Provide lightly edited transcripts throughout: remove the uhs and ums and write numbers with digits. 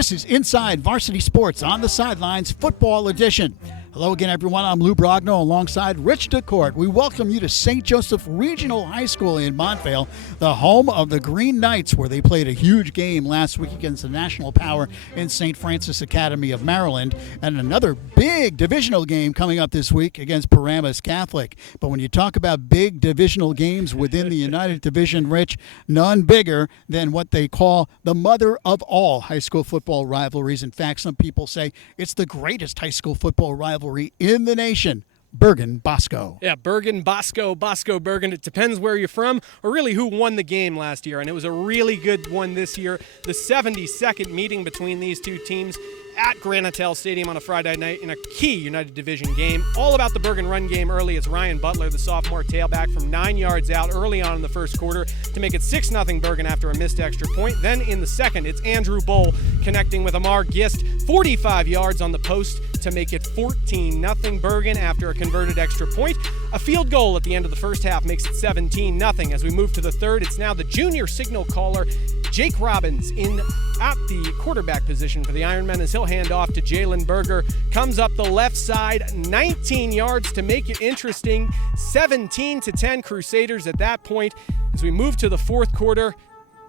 This is Inside Varsity Sports on the Sidelines Football Edition. Hello again, everyone. I'm Lou Brogno alongside Rich DeCourt. We welcome you to St. Joseph Regional High School in Montvale, the home of the Green Knights, where they played a huge game last week against the national power in St. Francis Academy of Maryland, and another big divisional game coming up this week against Paramus Catholic. But when you talk about big divisional games within the United Division, Rich, none bigger than what they call the mother of all high school football rivalries. In fact, some people say it's the greatest high school football rivalry in the nation. Bergen, Bosco. Yeah, Bergen, Bosco, Bergen. It depends where you're from or really who won the game last year. And it was a really good one this year. The 72nd meeting between these two teams at Granitel Stadium on a Friday night in a key United Division game. All about the Bergen run game early. It's Ryan Butler, the sophomore tailback, from 9 yards out early on in the first quarter to make it 6-0 Bergen after a missed extra point. Then in the second, it's Andrew Bowl connecting with Amar Gist, 45 yards on the post to make it 14-0 Bergen after a converted extra point. A field goal at the end of the first half makes it 17-0. As we move to the third, it's now the junior signal caller, Jake Robbins, in at the quarterback position for the Ironmen as he'll hand off to Jalen Berger. Comes up the left side, 19 yards to make it interesting. 17-10 Crusaders at that point. As we move to the fourth quarter,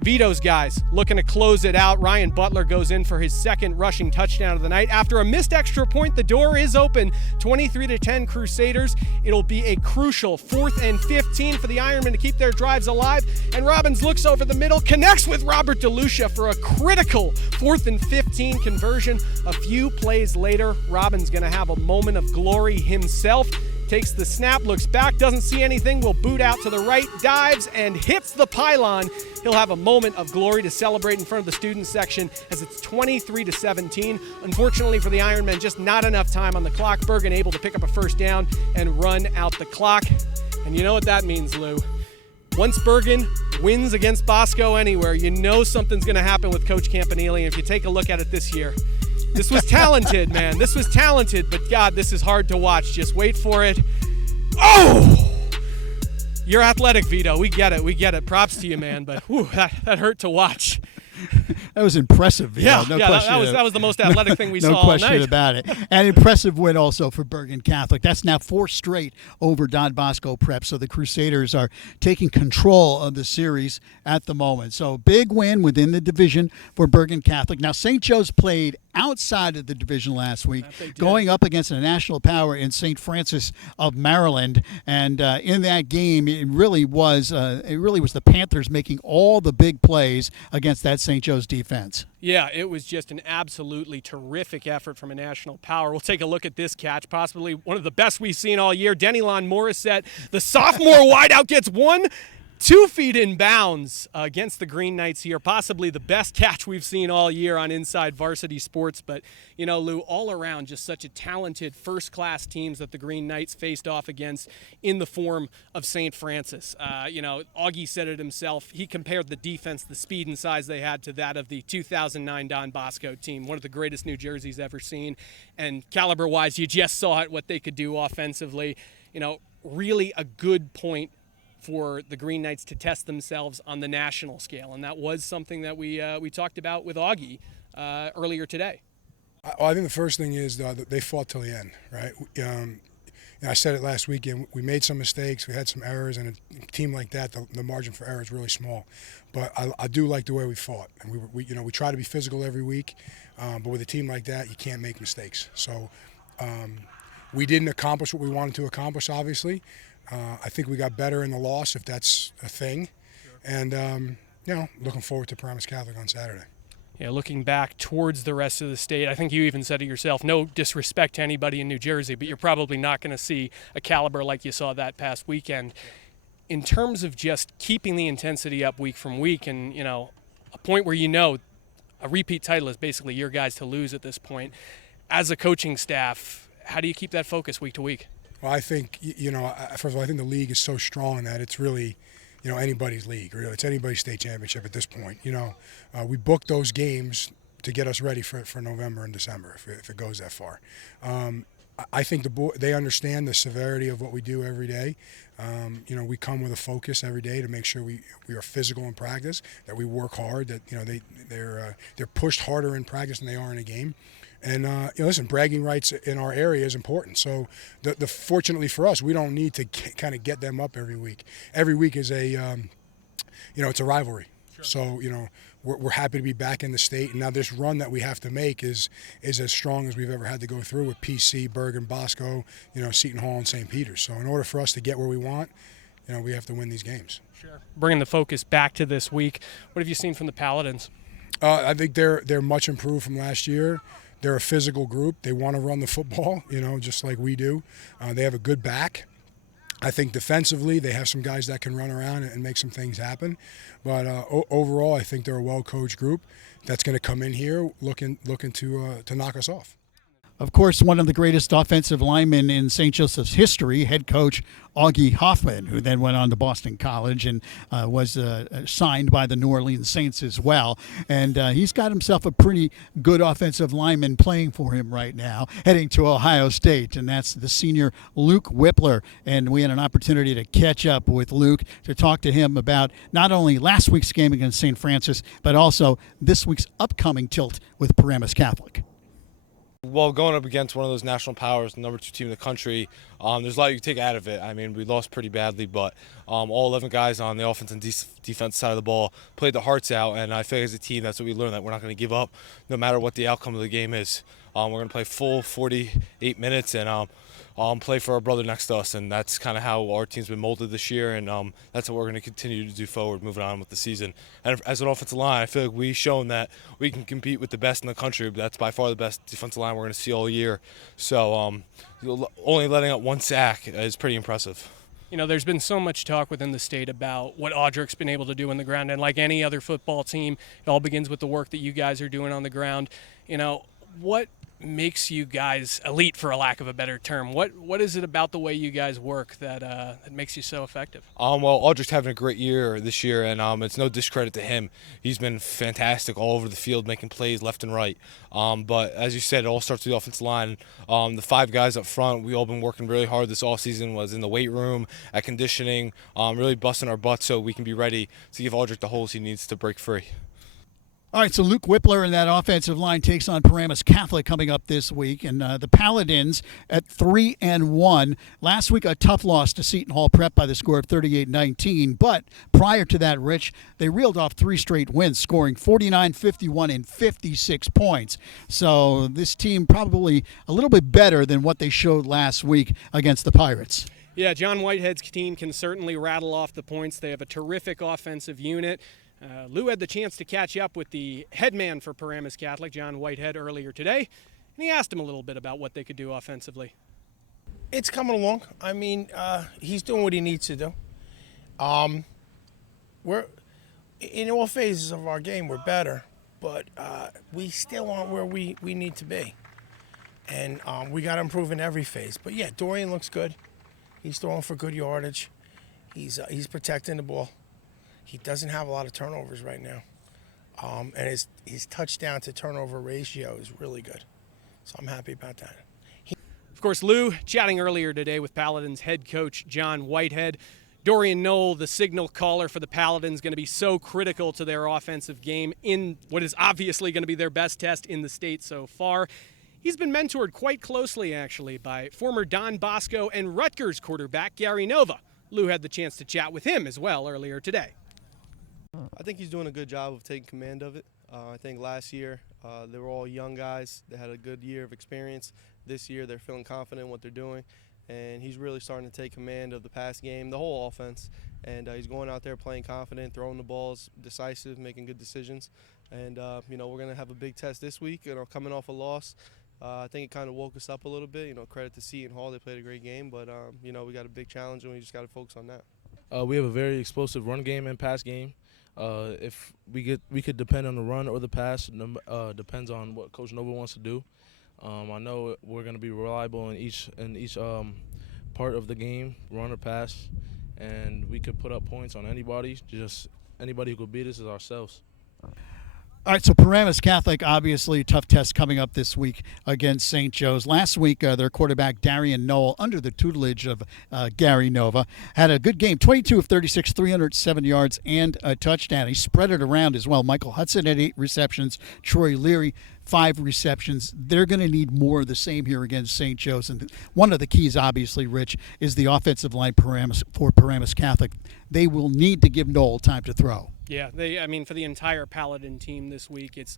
Vito's guys looking to close it out. Ryan Butler goes in for his second rushing touchdown of the night. After a missed extra point, the door is open. 23-10 Crusaders. It'll be a crucial 4th and 15 for the Ironmen to keep their drives alive. And Robbins looks over the middle, connects with Robert DeLucia for a critical 4th and 15 conversion. A few plays later, Robbins going to have a moment of glory himself. Takes the snap, looks back, doesn't see anything, will boot out to the right, dives, and hits the pylon. He'll have a moment of glory to celebrate in front of the student section as it's 23-17. Unfortunately for the Ironmen, just not enough time on the clock. Bergen able to pick up a first down and run out the clock. And you know what that means, Lou. Once Bergen wins against Bosco anywhere, you know something's going to happen with Coach Campanile. And if you take a look at it this year, this was talented, man. This was talented, but God, this is hard to watch. Just wait for it. Oh! You're athletic, Vito. We get it. Props to you, man. But whew, that hurt to watch. That was impressive. Yeah, no question. That was the most athletic thing we saw all night. No question about it. An impressive win also for Bergen Catholic. That's now 4 straight over Don Bosco Prep. So the Crusaders are taking control of the series at the moment. So big win within the division for Bergen Catholic. Now St. Joe's played outside of the division last week, going up against a national power in St. Francis of Maryland. And in that game, it really was the Panthers making all the big plays against that St. Joe's defense. Yeah, it was just an absolutely terrific effort from a national power. We'll take a look at this catch, possibly one of the best we've seen all year. Denilon Morissette, the sophomore wideout, gets 2 feet in bounds against the Green Knights here. Possibly the best catch we've seen all year on Inside Varsity Sports. But, you know, Lou, all around just such a talented first-class teams that the Green Knights faced off against in the form of St. Francis. Augie said it himself. He compared the defense, the speed and size they had to that of the 2009 Don Bosco team, one of the greatest New Jersey's ever seen. And caliber-wise, you just saw it, what they could do offensively. You know, really a good point for the Green Knights to test themselves on the national scale, and that was something that we talked about with Augie earlier today. I think the first thing is that they fought till the end, right? I said it last weekend. We made some mistakes, we had some errors, and a team like that, the margin for error is really small. But I do like the way we fought, and we try to be physical every week, but with a team like that, you can't make mistakes. So we didn't accomplish what we wanted to accomplish, obviously. I think we got better in the loss, if that's a thing. And, looking forward to Paramus Catholic on Saturday. Yeah, looking back towards the rest of the state, I think you even said it yourself, no disrespect to anybody in New Jersey, but you're probably not going to see a caliber like you saw that past weekend. In terms of just keeping the intensity up week from week and, a point where a repeat title is basically your guys to lose at this point, as a coaching staff, how do you keep that focus week to week? Well, I think, first of all, I think the league is so strong that it's really, anybody's league, really. It's anybody's state championship at this point. We booked those games to get us ready for November and December, if it goes that far. I think they understand the severity of what we do every day. We come with a focus every day to make sure we are physical in practice, that we work hard, that they're pushed harder in practice than they are in a game. And listen, bragging rights in our area is important. So, fortunately for us, we don't need to kind of get them up every week. Every week is it's a rivalry. Sure. So, we're happy to be back in the state. And now this run that we have to make is as strong as we've ever had to go through with PC, Bergen, Bosco, Seton Hall, and St. Peter's. So, in order for us to get where we want, we have to win these games. Sure. Bringing the focus back to this week, what have you seen from the Paladins? I think they're much improved from last year. They're a physical group. They want to run the football, just like we do. They have a good back. I think defensively they have some guys that can run around and make some things happen. But overall, I think they're a well-coached group that's going to come in here looking to knock us off. Of course, one of the greatest offensive linemen in St. Joseph's history, head coach Augie Hoffman, who then went on to Boston College and was signed by the New Orleans Saints as well. And he's got himself a pretty good offensive lineman playing for him right now, heading to Ohio State, and that's the senior Luke Whittler. And we had an opportunity to catch up with Luke to talk to him about not only last week's game against St. Francis, but also this week's upcoming tilt with Paramus Catholic. Well, going up against one of those national powers, the number 2 team in the country, there's a lot you can take out of it. I mean, we lost pretty badly, but all 11 guys on the offense and defense side of the ball played their hearts out, and I feel like as a team, that's what we learned, that we're not going to give up no matter what the outcome of the game is. We're going to play full 48 minutes and play for our brother next to us, and that's kind of how our team's been molded this year, and that's what we're going to continue to do forward, moving on with the season. And as an offensive line, I feel like we've shown that we can compete with the best in the country, but that's by far the best defensive line we're going to see all year. So only letting up 1 sack is pretty impressive. There's been so much talk within the state about what Audrich's been able to do on the ground, and like any other football team, it all begins with the work that you guys are doing on the ground. What makes you guys elite, for a lack of a better term? What is it about the way you guys work that makes you so effective? Well, Aldrich's having a great year this year, and it's no discredit to him. He's been fantastic all over the field, making plays left and right. But as you said, it all starts with the offensive line. The 5 guys up front, we all been working really hard this offseason, was in the weight room, at conditioning, really busting our butts so we can be ready to give Aldrich the holes he needs to break free. All right, so Luke Whittler in that offensive line takes on Paramus Catholic coming up this week, and the Paladins at 3-1. Last week, a tough loss to Seton Hall Prep by the score of 38-19, but prior to that, Rich, they reeled off 3 straight wins, scoring 49, 51, and 56 points. So this team probably a little bit better than what they showed last week against the Pirates. Yeah, John Whitehead's team can certainly rattle off the points. They have a terrific offensive unit. Lou had the chance to catch up with the head man for Paramus Catholic, John Whitehead, earlier today, and he asked him a little bit about what they could do offensively. It's coming along. I mean, he's doing what he needs to do. We're in all phases of our game, we're better, but we still aren't where we need to be, and we got to improve in every phase. But yeah, Dorian looks good. He's throwing for good yardage. He's protecting the ball. He doesn't have a lot of turnovers right now. And his touchdown to turnover ratio is really good. So I'm happy about that. Of course, Lou chatting earlier today with Paladins head coach John Whitehead. Dorian Knoll, the signal caller for the Paladins, going to be so critical to their offensive game in what is obviously going to be their best test in the state so far. He's been mentored quite closely, actually, by former Don Bosco and Rutgers quarterback Gary Nova. Lou had the chance to chat with him as well earlier today. I think he's doing a good job of taking command of it. I think last year they were all young guys. They had a good year of experience. This year they're feeling confident in what they're doing, and he's really starting to take command of the pass game, the whole offense, and he's going out there playing confident, throwing the balls, decisive, making good decisions. And we're going to have a big test this week, coming off a loss. I think it kind of woke us up a little bit. Credit to Seton Hall, they played a great game, but we got a big challenge and we just got to focus on that. We have a very explosive run game and pass game. If we could depend on the run or the pass, depends on what Coach Nova wants to do. I know we're going to be reliable in each part of the game, run or pass, and we could put up points on anybody. Just anybody who could beat us is ourselves. All right, so Paramus Catholic, obviously, tough test coming up this week against St. Joe's. Last week, their quarterback, Darian Noel, under the tutelage of Gary Nova, had a good game, 22 of 36, 307 yards, and a touchdown. He spread it around as well. Michael Hudson had 8 receptions, Troy Leary, 5 receptions. They're going to need more of the same here against St. Joe's. And one of the keys, obviously, Rich, is the offensive line for Paramus Catholic. They will need to give Noel time to throw. Yeah, for the entire Paladin team this week, it's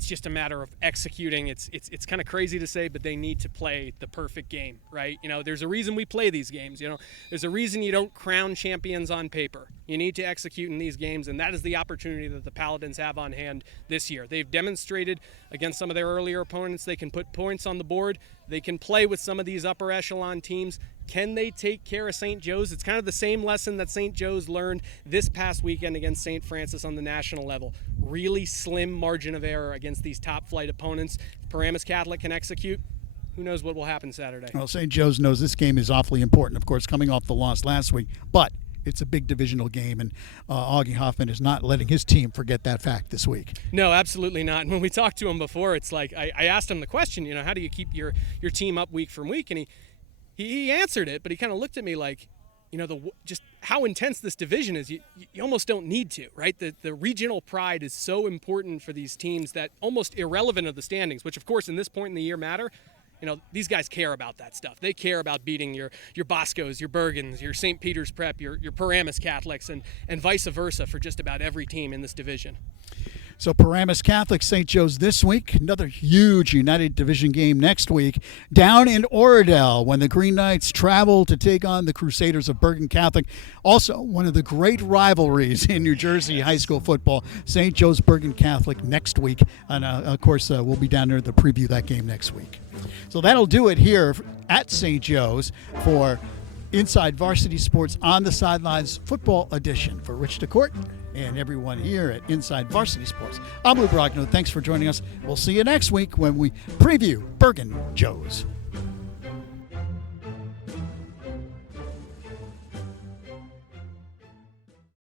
just a matter of executing. It's kind of crazy to say, but they need to play the perfect game, right? There's a reason we play these games. There's a reason you don't crown champions on paper. You need to execute in these games, and that is the opportunity that the Paladins have on hand this year. They've demonstrated against some of their earlier opponents they can put points on the board. They can play with some of these upper echelon teams. Can they take care of St. Joe's? It's kind of the same lesson that St. Joe's learned this past weekend against St. Francis on the national level. Really slim margin of error against these top flight opponents. If Paramus Catholic can execute, who knows what will happen Saturday. Well, St. Joe's knows this game is awfully important, of course, coming off the loss last week. But it's a big divisional game, and Augie Hoffman is not letting his team forget that fact this week. No, absolutely not. And when we talked to him before, it's like I asked him the question, how do you keep your team up week from week? And he answered it, but he kind of looked at me like, just how intense this division is. You almost don't need to, right? The regional pride is so important for these teams that almost irrelevant of the standings, which of course in this point in the year matter. These guys care about that stuff. They care about beating your Boscos, your Bergens, your St. Peter's Prep, your Paramus Catholics, and vice versa for just about every team in this division. So Paramus Catholic, St. Joe's this week. Another huge United Division game next week down in Oradell when the Green Knights travel to take on the Crusaders of Bergen Catholic. Also, one of the great rivalries in New Jersey high school football, St. Joe's Bergen Catholic next week. And, of course, we'll be down there to preview that game next week. So that'll do it here at St. Joe's for Inside Varsity Sports on the Sidelines Football Edition. For Rich DeCourt and everyone here at Inside Varsity Sports, I'm Lou Brogno. Thanks for joining us. We'll see you next week when we preview Bergen Joe's.